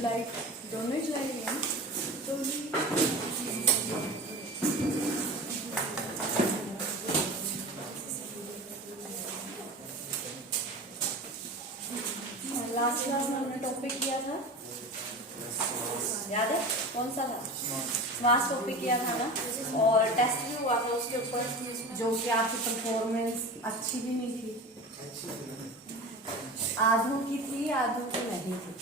Light दोनों ही जलाई है लास्ट क्लास में हमने टॉपिक किया था, याद है कौन सा था? समास टॉपिक किया था ना, और टेस्ट भी हुआ था उसके ऊपर, जो कि आपकी परफॉर्मेंस अच्छी भी नहीं थी, आधों की थी आधों की नहीं थी।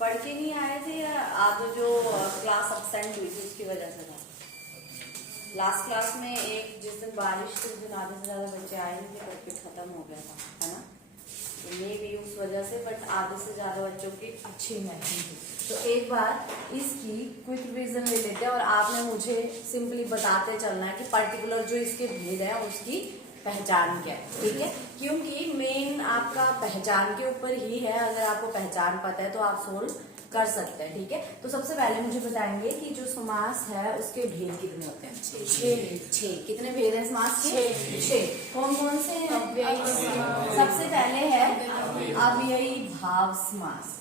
पढ़ के नहीं आए थे या आधो जो क्लास अपसेंट हुई थी उसकी वजह से था? लास्ट क्लास में एक जिस दिन बारिश थी उस दिन आधे से ज्यादा बच्चे आए नहीं थे, टॉपिक खत्म हो गया था, है ना? तो ये भी उस वजह से, बट आधे से ज्यादा बच्चों की अच्छी नहीं थी। तो एक बार इसकी क्विक रिवीजन ले लेते हैं और आपने मुझे सिंपली बताते चलना है कि पर्टिकुलर जो इसके भेद है उसकी पहचान क्या है, ठीक है? क्योंकि मेन आपका पहचान के ऊपर ही है, अगर आपको पहचान पता है तो आप सोल्व कर सकते हैं, ठीक है? तो सबसे पहले मुझे बताएंगे कि जो समास है उसके भेद कितने होते हैं? छह। कितने भेद हैं समास के? छह। कौन कौन से हैं? सबसे पहले है अव्ययी भाव समास।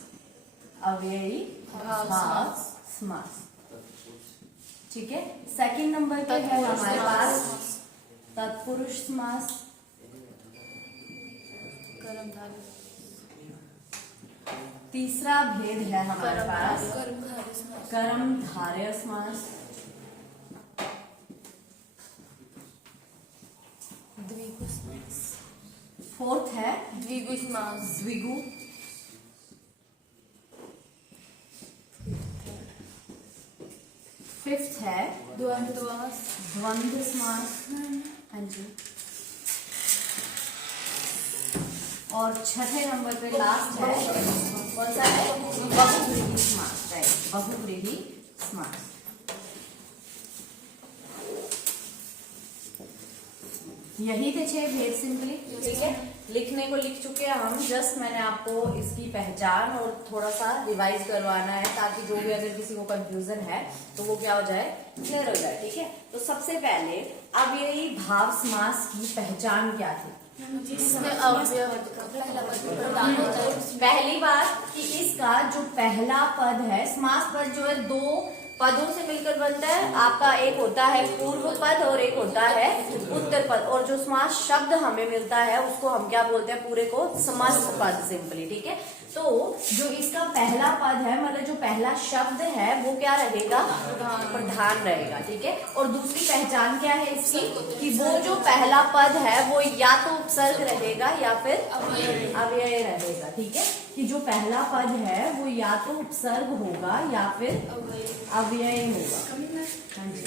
अव्ययी भाव समास, ठीक है? सेकंड नंबर पे है हमारे पास तत्पुरुष समास। तीसरा भेद है हमारे पास कर्मधारय समास। द्विगु समास। फोर्थ है द्विगु समास। द्विगु। फिफ्थ है द्वंद्व समास। हाँ जी। और छठे नंबर पे लास्ट है कौन सा है? बहुव्रीहि समास। राइट, बहुव्रीहि समास। यही थे 6 भेद सिंपली, ठीक है? लिखने को लिख चुके हैं हम, जस्ट मैंने आपको इसकी पहचान और थोड़ा सा रिवाइज करवाना है ताकि जो भी अगर किसी को कंफ्यूजन है तो वो क्या हो जाए, क्लियर हो जाए, ठीक है? तो सबसे पहले अव्ययी भाव समास की पहचान क्या थी? जिसमें अव्यय पहली बात कि इसका जो पहला पद है, समास पद जो है दो पदों से मिलकर बनता है। आपका एक होता है पूर्व पद और एक होता है उत्तर पद, और जो समास शब्द हमें मिलता है उसको हम क्या बोलते हैं? पूरे को समस्त पद सिंपली, ठीक है? तो जो इसका पहला पद है, मतलब जो पहला शब्द है वो क्या रहेगा? प्रधान रहेगा, ठीक है? और दूसरी पहचान क्या है इसकी? कि वो जो पहला पद है वो या तो उपसर्ग रहेगा या फिर अव्यय रहेगा, ठीक है? कि जो पहला पद है वो या तो उपसर्ग होगा या फिर अव्यय होगा, हाँ जी,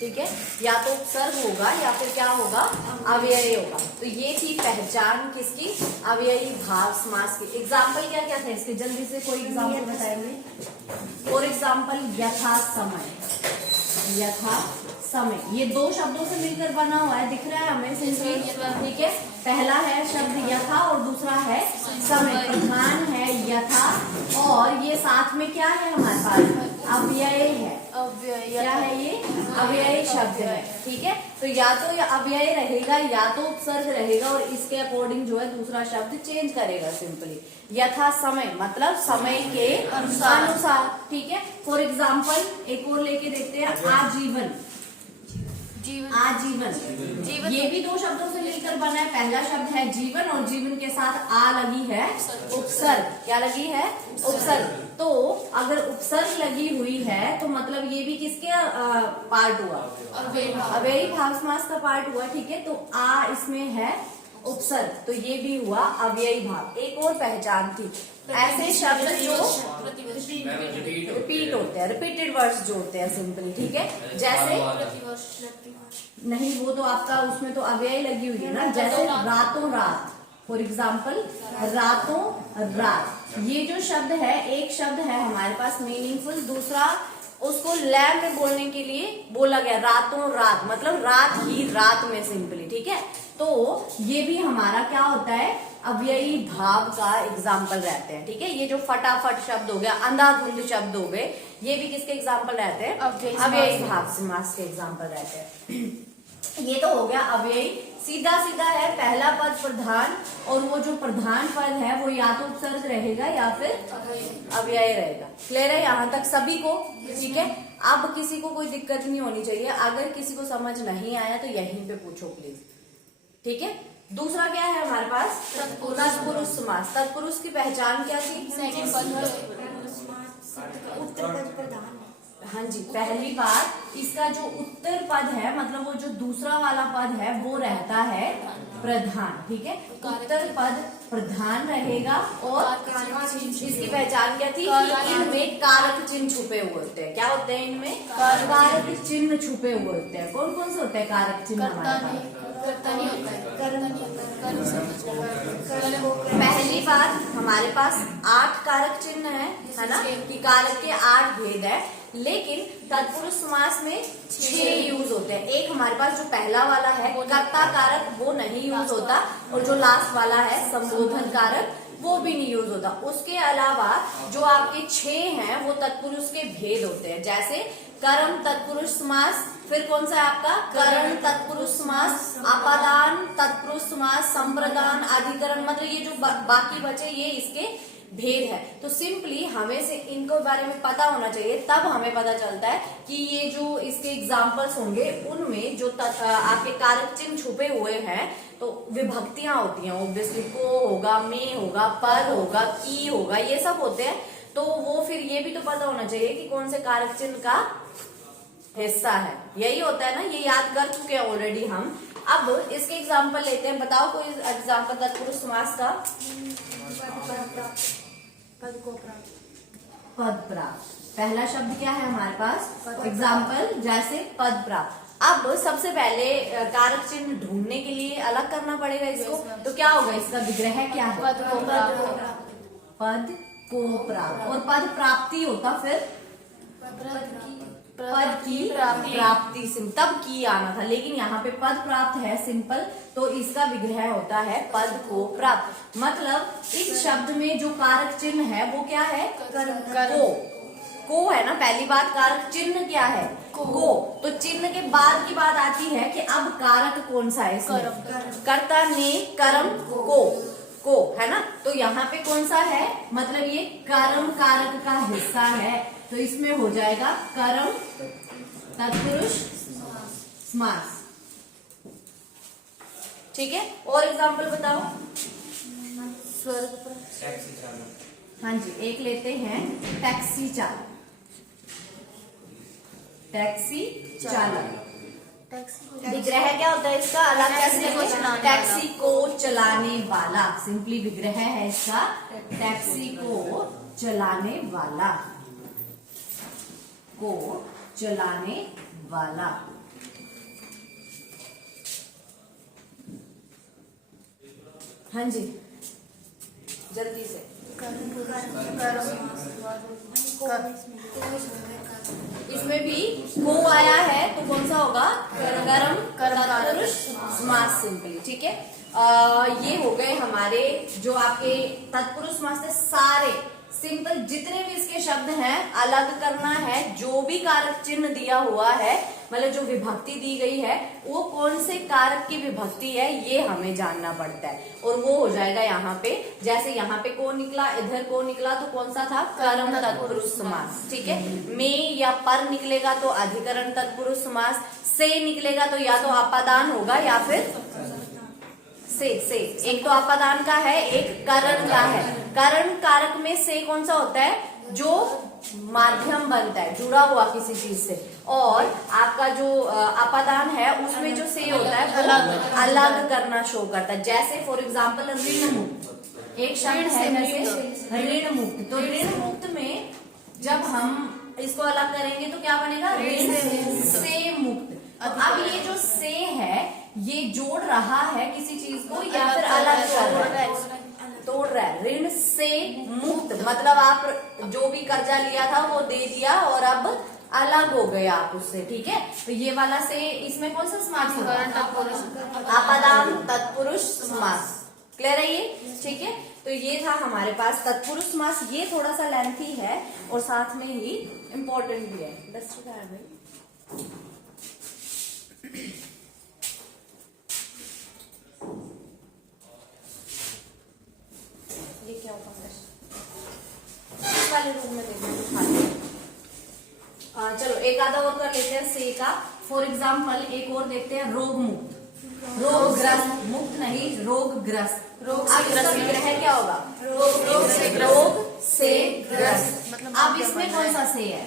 ठीक है? या तो उपसर्ग होगा या फिर क्या होगा? अव्यय होगा। तो ये थी पहचान किसकी? अव्ययी भाव समास की। एग्जाम्पल क्या क्या थे इसके? जल्दी से कोई एग्जाम्पल बताएंगे? फॉर एग्जाम्पल यथा समय। यथा समय, ये दो शब्दों से मिलकर बना हुआ है, दिख रहा है हमें सिंपली, ठीक है? पहला है शब्द यथा और दूसरा है समय। प्रधान है यथा और ये साथ में क्या है हमारे पास? अव्यय है। क्या है ये? अव्यय शब्द है, ठीक है? तो या तो अव्यय रहेगा या तो उपसर्ग रहेगा, और इसके अकॉर्डिंग जो है दूसरा शब्द चेंज करेगा सिंपली। यथा समय मतलब समय के अनुसार, ठीक है? फॉर एग्जाम्पल एक और लेके देखते हैं, आजीवन। आजीवन, जीवन ये भी दो शब्दों से मिलकर बना है। पहला शब्द है जीवन और जीवन के साथ आ लगी है उपसर्ग। क्या लगी है? उपसर्ग। तो अगर उपसर्ग लगी हुई है तो मतलब ये भी किसके पार्ट हुआ, अव्ययी भाव समास का पार्ट हुआ, ठीक है। तो आ इसमें है उपसर्ग, तो ये भी हुआ अव्ययी भाव। एक और पहचान थी, ऐसे शब्द जो रिपीट होते हैं, रिपीटेड वर्ड्स जो होते हैं सिंपली, ठीक है। जैसे नहीं, वो तो आपका उसमें तो अव्यय लगी हुई है ना, जैसे रातों रात, फॉर एग्जाम्पल रातों रात। ये जो शब्द है, एक शब्द है हमारे पास मीनिंगफुल, दूसरा उसको लय में बोलने के लिए बोला गया, रातों रात मतलब रात ही रात में सिंपली, ठीक है। तो ये भी हमारा क्या होता है, अव्ययी भाव का एग्जाम्पल रहते हैं, ठीक है। ये जो फटाफट शब्द हो गया, अंधाधुंध शब्द हो गए, ये भी किसके एग्जाम्पल रहते हैं, अव्ययी भाव समास के एग्जाम्पल रहते हैं। ये तो हो गया अव्ययी। सीधा सीधा है पहला पद प्रधान, और वो जो प्रधान पद है वो या तो उपसर्ग रहेगा या फिर अव्यय रहेगा। क्लियर है यहाँ तक सभी को, ठीक है। अब किसी को कोई दिक्कत नहीं होनी चाहिए, अगर किसी को समझ नहीं आया तो यहीं पे पूछो प्लीज, ठीक है। दूसरा क्या है हमारे पास, तत्पुरुष समास। तत्पुरुष की पहचान क्या थी, उत्तर पद प्रधान। हाँ जी, पहली बात इसका जो उत्तर पद है मतलब वो जो दूसरा वाला पद है वो रहता है प्रधान, ठीक है। उत्तर पद प्रधान रहेगा, और इसकी पहचान क्या थी कि इनमें कारक चिन्ह छुपे हुए होते हैं। क्या होते हैं इनमें, कारक चिन्ह छुपे हुए होते हैं। कौन कौन से होते हैं कारक चिन्ह हमारे पास, पहली बात हमारे पास 8 कारक चिन्ह है ना, कि कारक के 8 भेद है, लेकिन तत्पुरुष समास में 6 यूज होते हैं। एक हमारे पास जो पहला वाला है कर्ता कारक, वो नहीं यूज होता, और जो लास्ट वाला है संबोधन कारक, वो भी नहीं यूज होता। उसके अलावा जो आपके 6 हैं वो तत्पुरुष के भेद होते हैं, जैसे कर्म तत्पुरुष समास, फिर कौन सा है आपका करण तत्पुरुष समास, आपादान तत्पुरुष समास, संप्रदान, अधिकरण, मतलब ये जो बाकी बचे ये इसके भेद है। तो सिंपली हमें से इनको बारे में पता होना चाहिए, तब हमें पता चलता है कि ये जो इसके एग्जाम्पल्स होंगे उनमें जो आपके कारक चिन्ह छुपे हुए हैं, तो विभक्तियां होती हैं ऑब्वियसली, को होगा, में होगा, पर होगा, की होगा, ये सब होते हैं। तो वो फिर ये भी तो पता होना चाहिए कि कौन से कारक चिन्ह का हिस्सा है, यही होता है ना, ये याद कर चुके हैं ऑलरेडी हम। अब इसके एग्जाम्पल लेते हैं, बताओ कोई एग्जाम्पल तत्पुरुष समास का। पद प्राप्त, पहला शब्द क्या है हमारे पास, एग्जाम्पल जैसे पद प्राप्त। अब सबसे पहले कारक चिन्ह ढूंढने के लिए अलग करना पड़ेगा इसको, तो क्या होगा, इसका विग्रह क्या है, पद को प्राप्त, और पद प्राप्ति होता फिर पद की प्राप्ति, तब की आना था, लेकिन यहाँ पे पद प्राप्त है सिंपल, तो इसका विग्रह होता है पद को प्राप्त। मतलब इस शब्द में जो कारक चिन्ह है वो क्या है, को है ना, पहली बात कारक चिन्ह क्या है, को। तो चिन्ह के बाद की बात आती है कि अब कारक कौन सा है इसमें, कर्ता ने कर्म को है ना, तो यहाँ पे कौन सा है, मतलब ये कर्म कारक का हिस्सा है, तो इसमें हो जाएगा कर्म तत्पुरुष समास, ठीक है। और एग्जाम्पल बताओ, हाँ जी, एक लेते हैं टैक्सी चालक, टैक्सी चालक, विग्रह क्या होता है इसका, अलग कैसे, टैक्सी को चलाने वाला, सिंपली विग्रह है इसका टैक्सी को चलाने वाला, को चलाने वाला। हाँ जी, जल्दी से, इसमें भी को आया है तो कौन सा होगा, कर्म तत्पुरुष समास सिंपली, ठीक है। ये हो गए हमारे जो आपके तत्पुरुष समास से सारे सिंपल, जितने भी इसके शब्द हैं अलग करना है, जो भी कारक चिन्ह दिया हुआ है, मतलब जो विभक्ति दी गई है वो कौन से कारक की विभक्ति है ये हमें जानना पड़ता है, और वो हो जाएगा यहाँ पे, जैसे यहाँ पे को निकला, इधर को निकला तो कौन सा था, कर्म तत्पुरुष समास, ठीक है। में या पर निकलेगा तो अधिकरण तत्पुरुष समास, से निकलेगा तो या तो आपादान होगा या फिर से, एक तो आपादान का है, एक करण का है। करण कारक में से कौन सा होता है, जो माध्यम बनता है, जुड़ा हुआ किसी चीज से, और आपका जो अपादान है उसमें जो से होता है वो अलग करना शो करता है। जैसे फॉर एग्जाम्पल ऋण मुक्त, एक शब्द है जैसे ऋण मुक्त, तो ऋण मुक्त में जब हम इसको अलग करेंगे तो क्या बनेगा, ऋण से मुक्त। तो अब ये जो से है ये जोड़ रहा है किसी चीज को या फिर अलग कर रहा है, तोड़ रहा है। ऋण से मुक्त मतलब आप जो भी कर्जा लिया था वो दे दिया और अब अलग हो गए आप उससे, ठीक है। तो ये वाला से इसमें कौन सा समास होगा, आपादान तत्पुरुष समास। क्लियर है ये, ठीक है। तो ये था हमारे पास तत्पुरुष समास, ये थोड़ा सा लेंथी है और साथ में ही इम्पोर्टेंट भी है। डस्ट का है भाई, ये क्या होता है इस वाले रूम में देखना। चलो एक आधा और कर लेते हैं से का। फॉर एग्जाम्पल एक और देखते हैं रोग मुक्त, रोगग्रस्त, मुक्त नहीं रोगग्रस्त। रोग से ग्रस्त विग्रह क्या होगा, रोग से ग्रस्त। मतलब अब इसमें कौन सा से है,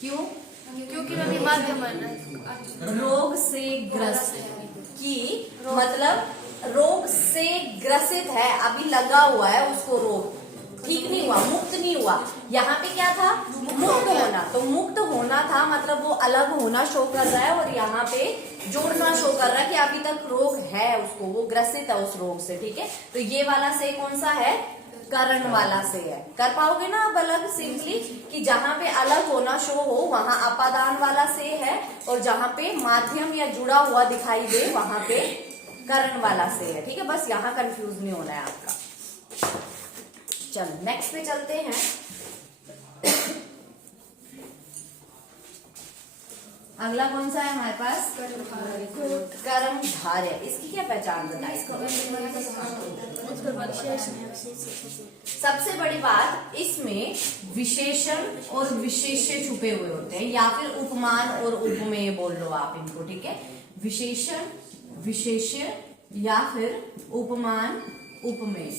क्यों, क्योंकि मैं माध्यम बनना, रोग से ग्रस्त की मतलब रोग से ग्रसित है, अभी लगा हुआ है उसको रोग, ठीक नहीं हुआ, मुक्त नहीं हुआ। यहाँ पे क्या था, मुक्त होना, तो मुक्त होना था मतलब वो अलग होना शो कर रहा है, और यहाँ पे जोड़ना शो कर रहा है कि अभी तक रोग है उसको, वो ग्रसित है उस रोग से, ठीक है। तो ये वाला से कौन सा है, करण वाला से है। कर पाओगे ना अब अलग सिंपली, कि जहाँ पे अलग होना शो हो वहां अपादान वाला से है, और जहाँ पे माध्यम या जुड़ा हुआ दिखाई दे वहां पे करण वाला से है, ठीक है। बस यहाँ कंफ्यूज नहीं होना है आपका। चलो नेक्स्ट पे चलते हैं। अगला कौन सा है हमारे पास, कर्मधारय। इसकी क्या पहचान बताई, सबसे बड़ी बात इसमें विशेषण और विशेष्य छुपे हुए होते हैं, या फिर उपमान और उपमेय बोल लो आप इनको, ठीक है। विशेषण, विशेष्य या फिर उपमान उपमेय।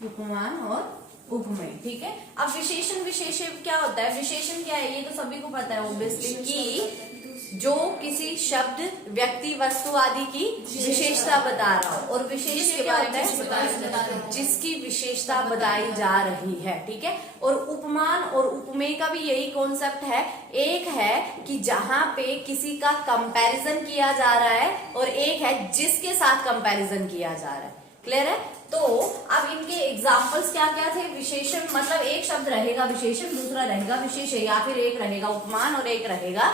उपमान और उपमेय, ठीक है। अब विशेषण विशेष्य क्या होता है, विशेषण क्या है ये तो सभी को पता है ऑब्वियसली, कि जो किसी शब्द व्यक्ति वस्तु आदि की विशेषता बता रहा हो, और विशेष्य क्या होता है, जिसकी विशेषता बताई जा रही है, ठीक है। और उपमान और उपमेय का भी यही कॉन्सेप्ट है। एक है कि जहां पे किसी का कंपैरिजन किया जा रहा है, और एक है जिसके साथ कंपैरिजन किया जा रहा है। क्लियर है। तो अब इनके एग्जाम्पल्स क्या क्या थे, विशेषण मतलब एक शब्द रहेगा विशेषण, दूसरा रहेगा विशेष्य, या फिर एक रहेगा उपमान और एक रहेगा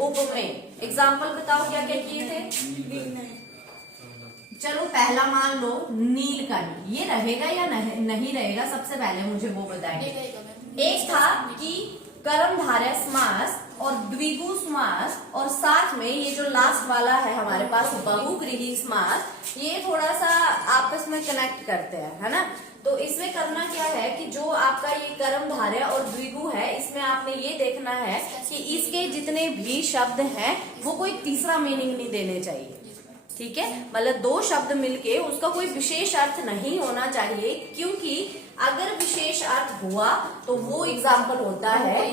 उपमेय। एग्जाम्पल बताओ क्या क्या किए थे। चलो पहला मान लो नीलकंठ, ये रहेगा या नहीं रहेगा, सबसे पहले मुझे वो बताएंगे। एक था कि कर्मधारय समास और द्विगु समास, और साथ में ये जो लास्ट वाला है हमारे पास बहुव्रीहि समास, ये थोड़ा सा आपस में कनेक्ट करते हैं, है ना। तो इसमें करना क्या है कि जो आपका ये कर्मधारय और द्विगु है, इसमें आपने ये देखना है कि इसके जितने भी शब्द हैं वो कोई तीसरा मीनिंग नहीं देने चाहिए, ठीक है। मतलब दो शब्द मिलके उसका कोई विशेष अर्थ नहीं होना चाहिए, क्योंकि अगर विशेष अर्थ हुआ तो वो एग्जाम्पल होता है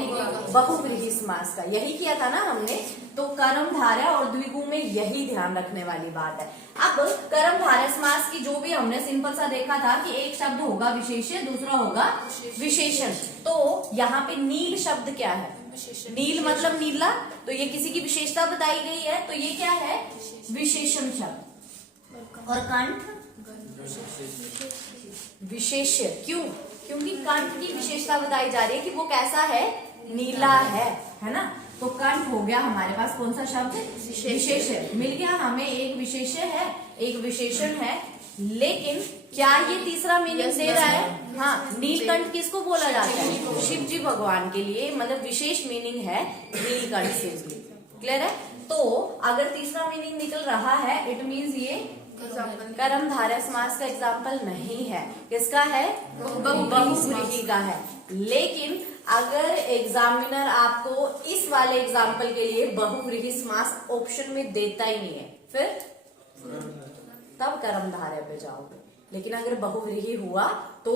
बहुव्रीहि समास का। यही किया था ना हमने, तो कर्मधारय और द्विगु में यही ध्यान रखने वाली बात है। अब कर्मधारय समास की जो भी हमने सिंपल सा देखा था कि एक शब्द होगा विशेष्य, दूसरा होगा विशेषण। तो यहाँ पे नील शब्द क्या है, नील मतलब नीला, तो ये किसी की विशेषता बताई गई है, तो ये क्या है विशेषण शब्द। और कंठ विशेष्य, क्यों, क्योंकि कंठ की विशेषता बताई जा रही है कि वो कैसा है, नीला है ना। तो कंठ हो गया हमारे पास कौन सा शब्द, विशेष्य। मिल गया हमें, एक विशेष्य है एक विशेषण है, लेकिन क्या ये तीसरा मीनिंग दे रहा है। हाँ, नीलकंठ किसको बोला जाता है, शिव जी भगवान के लिए, मतलब विशेष मीनिंग है नीलकंठ से। क्लियर है। तो अगर तीसरा मीनिंग निकल रहा है, इट मीन्स ये कर्मधारय समास का एग्जाम्पल नहीं है। किसका है? बहुव्रीहि का है। लेकिन अगर एग्जामिनर आपको इस वाले एग्जाम्पल के लिए बहुव्रीहि समास ऑप्शन में देता ही नहीं है, फिर तब कर्मधारय पे जाओगे। लेकिन अगर बहुव्रीहि हुआ तो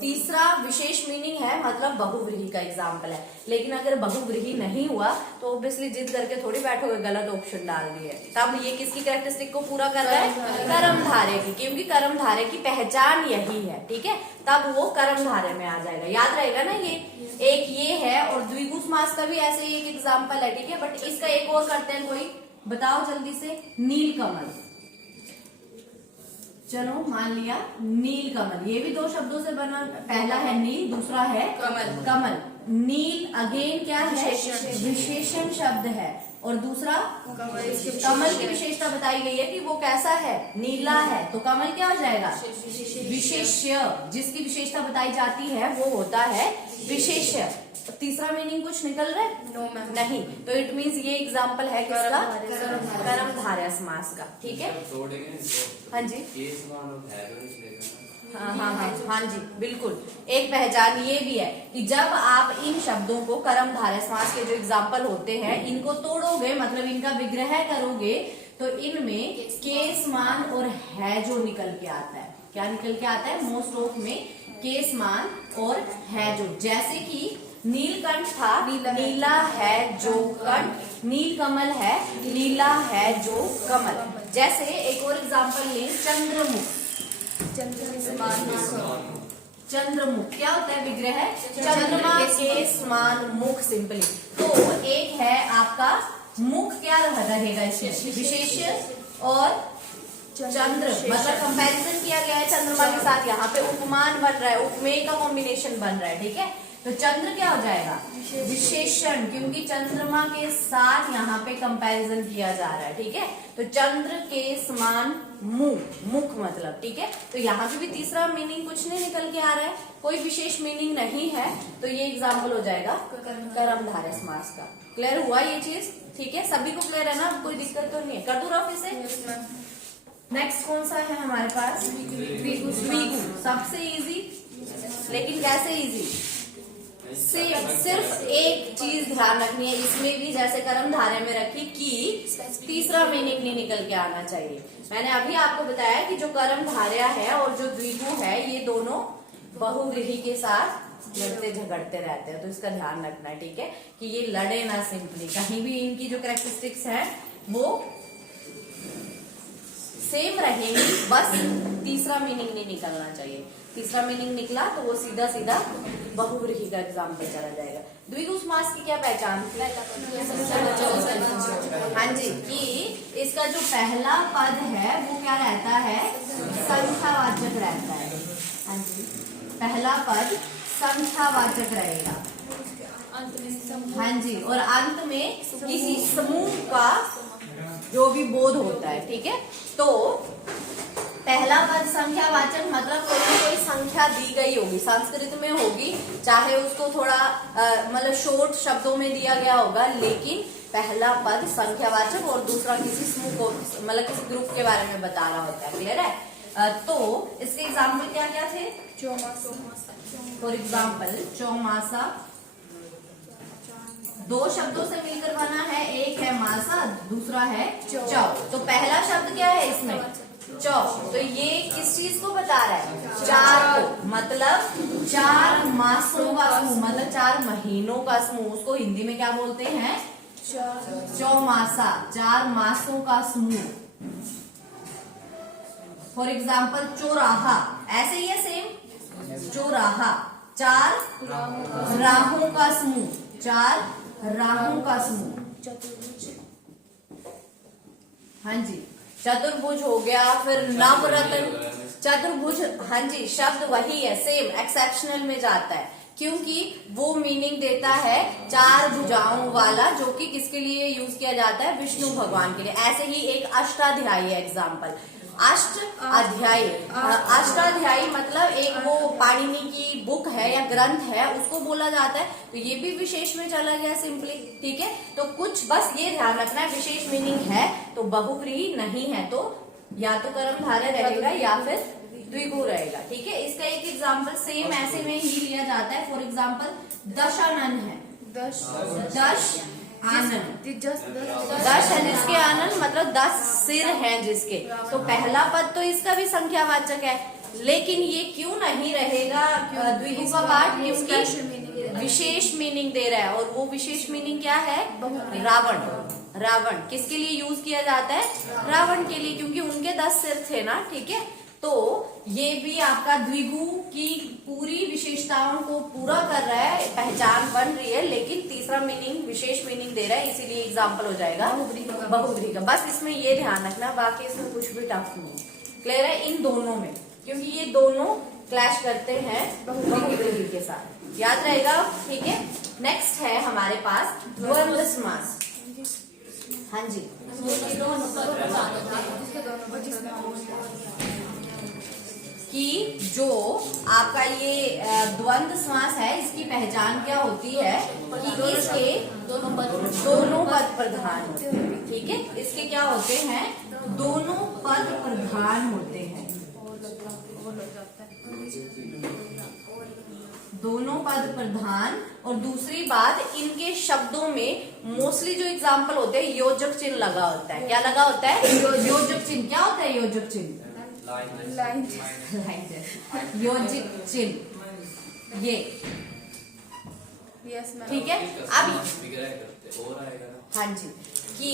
तीसरा विशेष मीनिंग है, मतलब बहुव्रीहि का एग्जाम्पल है। लेकिन अगर बहुव्रीहि नहीं हुआ तो ऑब्वियसली जिद करके थोड़ी बैठोगे गलत ऑप्शन डाल दिए, तब ये किसकी कैरेक्टरिस्टिक को पूरा कर रहा है? कर्मधारय की, क्योंकि कर्मधारय की पहचान यही है, ठीक है। तब वो कर्मधारय में आ जाएगा, याद रहेगा ना। ये एक ये है, और द्विगु समास का भी ऐसे ही एक एग्जाम्पल है, ठीक है। बट इसका एक और करते हैं, कोई बताओ जल्दी से। नीलकमल, चलो मान लिया नीलकमल, ये भी दो शब्दों से बना, पहला है नील, दूसरा है कमल। नील अगेन क्या है? विशेषण शब्द है, और दूसरा कमल की विशेषता बताई गई है कि वो कैसा है? नीला है। तो कमल क्या हो जाएगा? विशेष्य। जिसकी विशेषता बताई जाती है वो होता है विशेष्य। तीसरा मीनिंग कुछ निकल रहा है? नो मैम, नहीं। तो इट मीन्स ये एग्जाम्पल है किसका? कर्मधारय समास का, ठीक है। हाँ जी, हाँ जी, बिल्कुल। एक पहचान ये भी है कि जब आप इन शब्दों को कर्मधारय समास के जो एग्जाम्पल होते हैं इनको तोड़ोगे, मतलब इनका विग्रह करोगे, तो इनमें के समान और है जो निकल के आता है। क्या निकल के आता है? मोस्ट ऑफ में के समान और है जो। जैसे कि नीलकंठ था, नीला है जो कंठ, नीलकमल है, नीला है जो कमल। जैसे एक और एग्जाम्पल लें, चंद्रमुख। चंद्रमुख क्या होता है? विग्रह चंद्रमा के समान मुख, सिंपली। तो एक है आपका मुख, क्या रहेगा इसमें? विशेष, और चंद्र मतलब कंपैरिजन किया गया है चंद्रमा के साथ, यहाँ पे उपमान बन रहा है, उपमेय का कॉम्बिनेशन बन रहा है, ठीक है। तो चंद्र क्या हो जाएगा? विशेषण, क्योंकि चंद्रमा के साथ यहाँ पे कंपैरिजन किया जा रहा है, ठीक है। तो चंद्र के समान मुख मतलब, ठीक है। तो यहाँ पे भी तीसरा मीनिंग कुछ नहीं निकल के आ रहा है, कोई विशेष मीनिंग नहीं है, तो ये एग्जाम्पल हो जाएगा कर्मधारय समास का। क्लियर हुआ ये चीज? ठीक है, सभी को क्लियर है ना? कोई दिक्कत तो नहीं है? कर दूं रफ इसे? नेक्स्ट कौन सा है हमारे पास? द्विगु। सबसे इजी, लेकिन कैसे इजी? सिर्फ एक चीज ध्यान रखनी है इसमें भी, जैसे कर्मधारय में रखी कि तीसरा मीनिंग नहीं निकल के आना चाहिए। मैंने अभी आपको बताया कि जो कर्मधारय है और जो द्विगु है, ये दोनों बहुव्रीहि के साथ लड़ते झगड़ते रहते हैं, तो इसका ध्यान रखना है, ठीक है, कि ये लड़े ना। सिंपली कहीं भी इनकी जो कैरेक्टरिस्टिक्स है वो सेम रहेंगी, बस तीसरा मीनिंग नहीं निकलना चाहिए। तीसरा मीनिंग निकला तो वो सीधा सीधा बहुव्रीहि का एग्जाम्पल चला जाएगा। द्विगु समास की क्या पहचान? हाँ जी, कि इसका जो पहला पद है वो क्या रहता है? संख्यावाचक रहता है। हाँ जी, पहला पद संख्यावाचक रहेगा। हाँ जी, और अंत में किसी समूह का जो भी बोध होता है, ठीक है। तो पहला पद संख्यावाचक मतलब कोई संख्या दी गई होगी, संस्कृत में होगी, चाहे उसको थोड़ा मतलब शॉर्ट शब्दों में दिया गया होगा, लेकिन पहला पद संख्यावाचक और दूसरा किसी समूह को, मतलब किसी ग्रुप के बारे में बता रहा होता है। क्लियर है? तो इसके एग्जाम्पल क्या क्या थे? फॉर एग्जाम्पल चौमासा दो शब्दों से मिलकर बना है, एक है मासा, दूसरा है चौ। तो पहला शब्द क्या है इसमें? चौ। तो ये किस चीज को बता रहा है? चार को, मतलब 4 मासों का समूह, मतलब 4 महीनों का समूह। उसको हिंदी में क्या बोलते हैं? चौमासा, 4 मासों का समूह। फॉर एग्जाम्पल चौराहा, ऐसे ही है सेम। चौराहा 4 राहों का समूह, 4 राहों का समूह। हाँ जी, चतुर्भुज हो गया, फिर नवरत्न, चतुर्भुज। हाँ जी, शब्द वही है, सेम, एक्सेप्शनल में जाता है, क्योंकि वो मीनिंग देता है 4 भुजाओं वाला, जो कि किसके लिए यूज किया जाता है? विष्णु भगवान के लिए। ऐसे ही एक अष्टाध्यायी है एग्जाम्पल, अष्ट अध्यायी। अष्टाध्यायी मतलब एक वो पाणिनि की बुक है या ग्रंथ है, उसको बोला जाता है। तो ये भी विशेष में चला गया सिंपली, ठीक है। तो कुछ बस ये ध्यान रखना है, विशेष मीनिंग है तो बहुव्रीहि, नहीं है तो या तो कर्मधारय रहेगा या फिर द्विगु रहेगा। ठीक है, इसका एक एग्जाम्पल सेम ऐसे में ही लिया जाता है। फॉर एग्जाम्पल दशानन है, दश आनन, दश है जिसके आनन मतलब 10 सिर हैं जिसके, तो पहला पद तो इसका भी संख्यावाचक है, लेकिन ये क्यों नहीं रहेगा द्विगु का पार्ट? क्योंकि विशेष मीनिंग दे रहा है, और वो विशेष मीनिंग क्या है? रावण। रावण किसके लिए यूज किया जाता है? रावण के लिए, क्योंकि उनके 10 सिर थे ना। ठीक है, तो ये भी आपका द्विगु की पूरी विशेषताओं को पूरा कर रहा है, पहचान बन रही है, लेकिन तीसरा मीनिंग विशेष मीनिंग दे रहा है, इसीलिए एग्जाम्पल हो जाएगा बहुब्रीहि का। बस इसमें ये ध्यान रखना, बाकी इसमें कुछ भी टफ नहीं। क्लियर है इन दोनों में, क्योंकि ये दोनों क्लैश करते हैं बहुब्रीहि के साथ, याद रहेगा। ठीक है, नेक्स्ट है हमारे पास द्वंद्व समास। हाँ जी, कि जो आपका ये द्वंद्व समास है, इसकी पहचान क्या होती है कि इसके दोनों पद प्रधान होते हैं। ठीक है, इसके क्या होते हैं? दोनों पद प्रधान होते हैं, दोनों पद प्रधान। और दूसरी बात, इनके शब्दों में मोस्टली जो एग्जाम्पल होते हैं योजक चिन्ह लगा होता है। क्या लगा होता है? योजक चिन्ह। क्या होता है योजक चिन्ह? योजित चिन्ह ये। ठीक है, अब हाँ जी, कि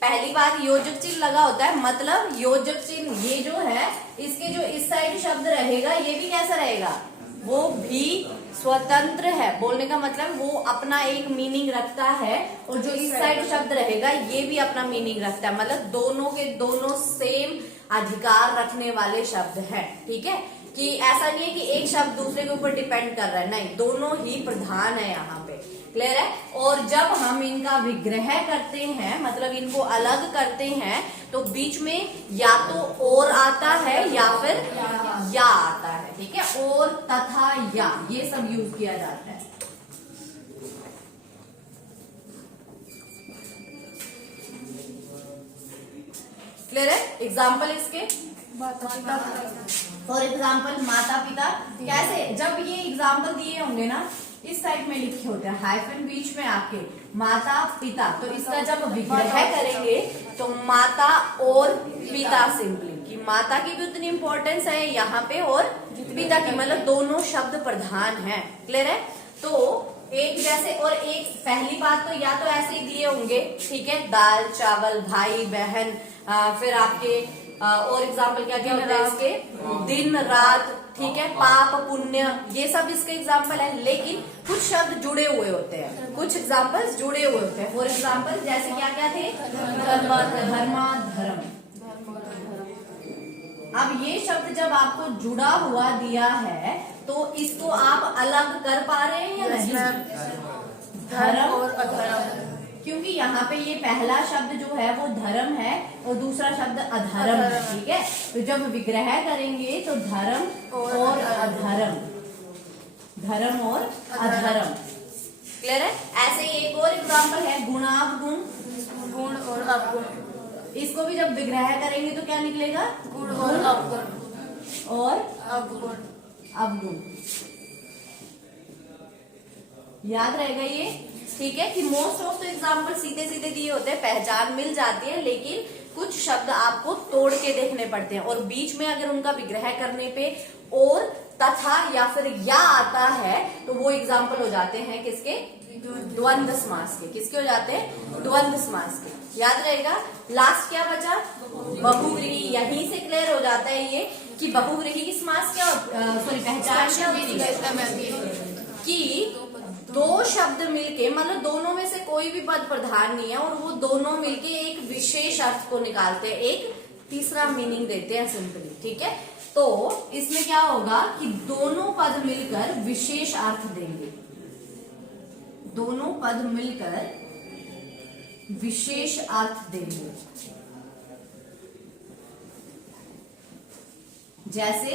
पहली बात योजक चिन्ह लगा होता है, मतलब योजक चिन्ह ये जो है, इसके जो इस साइड शब्द रहेगा, ये भी कैसा रहेगा? वो भी स्वतंत्र है। बोलने का मतलब वो अपना एक मीनिंग रखता है, और जो इस साइड शब्द रहेगा ये भी अपना मीनिंग रखता है, मतलब दोनों के दोनों सेम अधिकार रखने वाले शब्द हैं। ठीक है, कि ऐसा नहीं है कि एक शब्द दूसरे के ऊपर डिपेंड कर रहा है, नहीं, दोनों ही प्रधान है यहाँ पे। क्लियर है? और जब हम इनका विग्रह करते हैं, मतलब इनको अलग करते हैं, तो बीच में या तो और आता है या फिर या आता है। ठीक है, और तथा या ये सब यूज किया जाता है। क्लियर है? एग्जाम्पल इसके, फॉर एग्जाम्पल माता पिता। कैसे? जब ये एग्जाम्पल दिए होंगे ना, इस साइड में लिखे होते हैं हाइफन बीच में आपके माता पिता, तो इसका जब विग्रह करेंगे तो माता और पिता सिंपली, कि माता की भी उतनी इंपॉर्टेंस है यहाँ पे और पिता की, मतलब दोनों शब्द प्रधान हैं। क्लियर है? तो एक जैसे, और एक पहली बात तो या तो ऐसे ही दिए होंगे, ठीक है, दाल चावल भाई बहन, फिर आपके और एग्जाम्पल क्या क्या होता है इसके? दिन रात, ठीक है, पाप पुण्य, ये सब इसके एग्जाम्पल है। लेकिन कुछ शब्द जुड़े हुए होते हैं, कुछ एग्जाम्पल्स जुड़े हुए होते हैं। फॉर एग्जाम्पल जैसे क्या क्या थे? धर्म। अब ये शब्द जब आपको जुड़ा हुआ दिया है, तो इसको आप अलग कर पा रहे हैं या नहीं? धर्म और अधर्म, क्योंकि यहाँ पे ये पहला शब्द जो है वो धर्म है और दूसरा शब्द अधर्म है। ठीक है, तो जब विग्रह करेंगे तो धर्म और अधर्म, धर्म और अधर्म। क्लियर है? ऐसे ही एक और एग्जाम्पल है गुणावगुण, गुण और अवगुण। इसको भी जब विग्रह करेंगे तो क्या निकलेगा? गुण और अवगुण और अवगुण। याद रहेगा ये? ठीक है, कि मोस्ट ऑफ द एग्जाम्पल सीधे सीधे दिए होते हैं, पहचान मिल जाती है, लेकिन कुछ शब्द आपको तोड़ के देखने पड़ते हैं, और बीच में अगर उनका विग्रह करने पे और तथा या फिर या आता है तो वो एग्जाम्पल हो जाते हैं किसके? द्वंद्व समास के। किसके हो जाते हैं? द्वंद्व समास के। याद रहेगा? लास्ट क्या बचा? बहुव्रीहि। यहीं से क्लियर हो जाता है ये कि बहुव्रीहि की समास क्या, सॉरी पहचान क्या होती है कि दो शब्द मिलके, मतलब दोनों में से कोई भी पद प्रधान नहीं है, और वो दोनों मिलके एक विशेष अर्थ को निकालते हैं, एक तीसरा मीनिंग देते हैं सिंपली। ठीक है, तो इसमें क्या होगा कि दोनों पद मिलकर विशेष अर्थ देंगे, दोनों पद मिलकर विशेष अर्थ देंगे। जैसे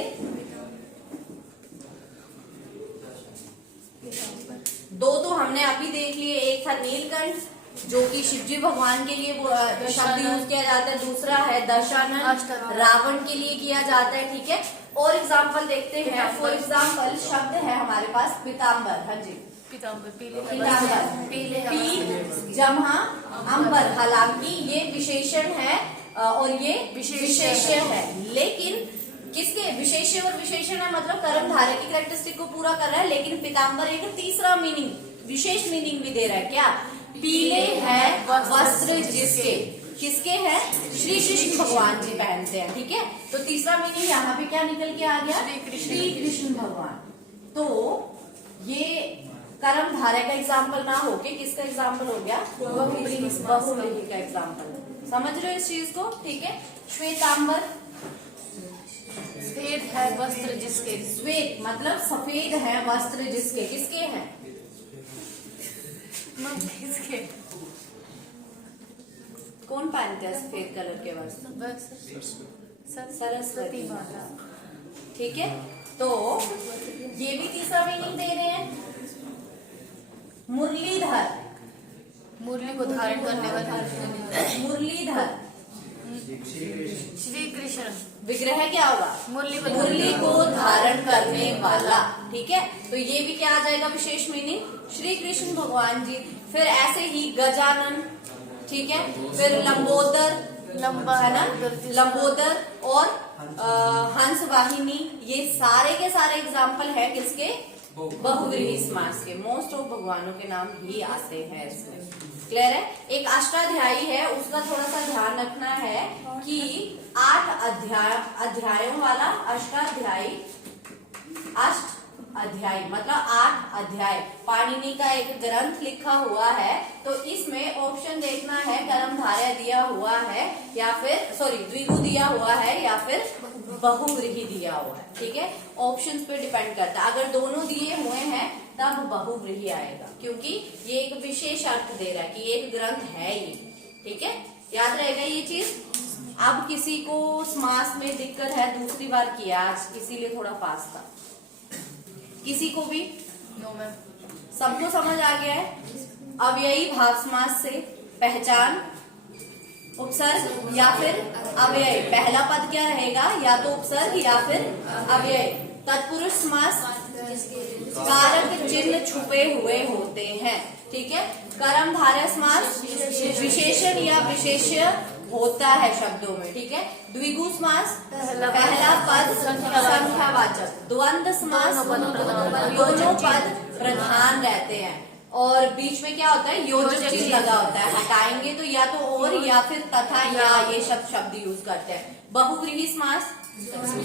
दो तो हमने अभी देख लिए, एक था नीलकंठ जो कि शिवजी भगवान के लिए वो शब्द यूज किया जाता है। दूसरा है दशानन, अष्टानन। रावण के लिए किया जाता है, ठीक है। और एग्जाम्पल देखते हैं। फॉर एग्जाम्पल शब्द है हमारे पास पीताम्बर। हाँ जी, पीताम्बर पीले पीताम्बर, पीले पी जमा अंबर। हालांकि ये विशेषण है और ये विशेष्य है, लेकिन किसके विशेष्य और विशेषण है मतलब कर्मधारय की कैरेक्टरिस्टिक को पूरा कर रहा है। लेकिन पीताम्बर एक तीसरा मीनिंग, विशेष मीनिंग भी दे रहा है। क्या? पीले है वस्त्र जिसके, किसके है? श्री कृष्ण भगवान जी पहनते हैं, ठीक है। तो तीसरा मीनिंग यहाँ पे क्या निकल के आ गया? श्री कृष्ण भगवान। तो ये कर्मधारय का एग्जाम्पल ना होके किसका एग्जाम्पल हो गया? बहुव्रीहि का एग्जाम्पल। समझ रहे हो इस चीज को, ठीक है। श्वेतांबर, सफेद है वस्त्र जिसके, श्वेत मतलब सफेद है वस्त्र जिसके, किसके हैं? किसके? कौन पहनते हैं सफेद कलर के वस्त्र? सरस्वती माता। ठीक है। तो ये भी तीसरा मीनिंग दे रहे हैं। मुरलीधर, मुरली को धारण करने वाला मुरलीधर श्री कृष्ण। विग्रह क्या होगा? मुरली को धारण करने वाला, ठीक है। तो ये भी क्या आ जाएगा विशेष मीनिंग? श्री कृष्ण भगवान जी। फिर ऐसे ही गजानन, ठीक है। फिर लंबोदर, लंबा है ना, लंबोदर और हंस वाहिनी, ये सारे के सारे एग्जाम्पल है किसके? बहुव्रीहि समास के। मोस्ट ऑफ भगवानों के नाम ही आते हैं इसमें। क्लियर है। एक अष्टाध्यायी है, उसका थोड़ा सा ध्यान रखना है कि 8 अध्यायों वाला अष्टाध्यायी, अध्याय मतलब 8 अध्याय पाणिनि का एक ग्रंथ लिखा हुआ है। तो इसमें ऑप्शन देखना है, कर्मधारय दिया हुआ है या फिर द्विगु दिया हुआ है या फिर बहुव्रीहि दिया हुआ है, ठीक है। ऑप्शंस पे डिपेंड करता है। अगर दोनों दिए हुए हैं तब बहुव्रीहि आएगा, क्योंकि ये एक विशेष अर्थ दे रहा है कि एक ग्रंथ है ये, ठीक है। याद रहेगा ये चीज। अब किसी को समास में दिक्कत है, दूसरी बार किया आज इसीलिए थोड़ा फास्ट था। किसी को भी? No ma'am. सबको समझ आ गया है? अव्ययी भाव समास से पहचान, उपसर्ग या फिर अव्यय। पहला पद क्या रहेगा? या तो उपसर्ग या फिर अव्यय। तत्पुरुष समास, कारक चिन्ह छुपे हुए होते हैं, ठीक है। कर्मधारय समास, विशेषण या विशेष्य होता है शब्दों में, ठीक है। द्विगु समास, पहला पद संख्यावाचक। द्वंद्व समास, दोनों पद प्रधान रहते हैं और बीच में क्या होता है? योजक चिन्ह लगा होता है। हटाएंगे तो या तो और या फिर तथा या, ये शब्द यूज करते हैं। बहुव्रीहि समास,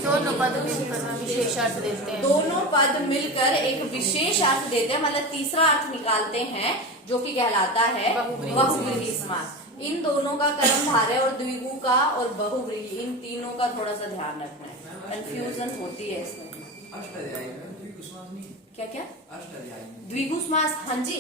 दोनों पद मिलकर विशेष अर्थ देते हैं। दोनों पद मिलकर एक विशेष अर्थ देते हैं, मतलब तीसरा अर्थ निकालते हैं, जो कि कहलाता है बहुव्रीहि समास। इन दोनों का कर्मधारय और द्विगु का और बहुव्रीहि, इन तीनों का थोड़ा सा ध्यान रखना है, कंफ्यूजन होती है इसमें। क्या क्या? द्विगु समास, हाँ जी,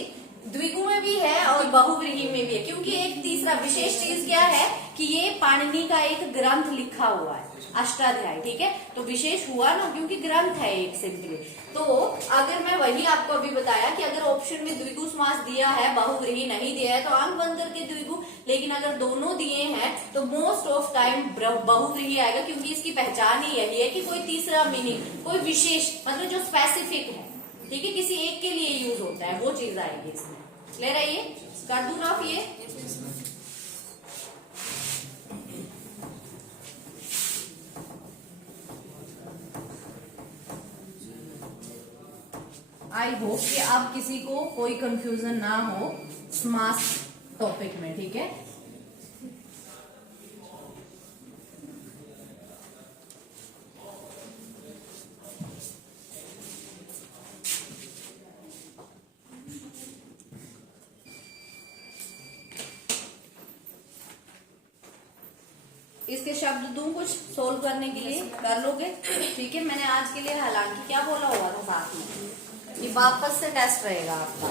द्विगु में भी है और बहुव्रीहि में भी है, क्योंकि एक तीसरा विशेष चीज क्या है कि ये पाणिनि का एक ग्रंथ लिखा हुआ है, अष्टाध्यायी, ठीक है। तो विशेष हुआ ना, क्योंकि ग्रंथ है एक सिंपली। तो अगर मैं वही आपको अभी बताया कि अगर ऑप्शन में द्विगु समास दिया है, बहुव्रीहि नहीं दिया है, तो अंक बंद करके द्विगु। लेकिन अगर दोनों दिए हैं तो मोस्ट ऑफ टाइम बहुव्रीहि आएगा, क्योंकि इसकी पहचान ही यही है कि कोई तीसरा मीनिंग, कोई विशेष मतलब जो स्पेसिफिक है, ठीक है, किसी एक के लिए यूज होता है, वो चीज आएगी इसमें। क्लियर है? ये कर दूं रफ ये। आई होप कि अब किसी को कोई कंफ्यूजन ना हो समास टॉपिक में, ठीक है। इसके शब्द दूं कुछ सोल्व करने के लिए, कर लोगे? ठीक है। मैंने आज के लिए हालांकि क्या बोला हुआ था साथ में, ये वापस से टेस्ट रहेगा आपका।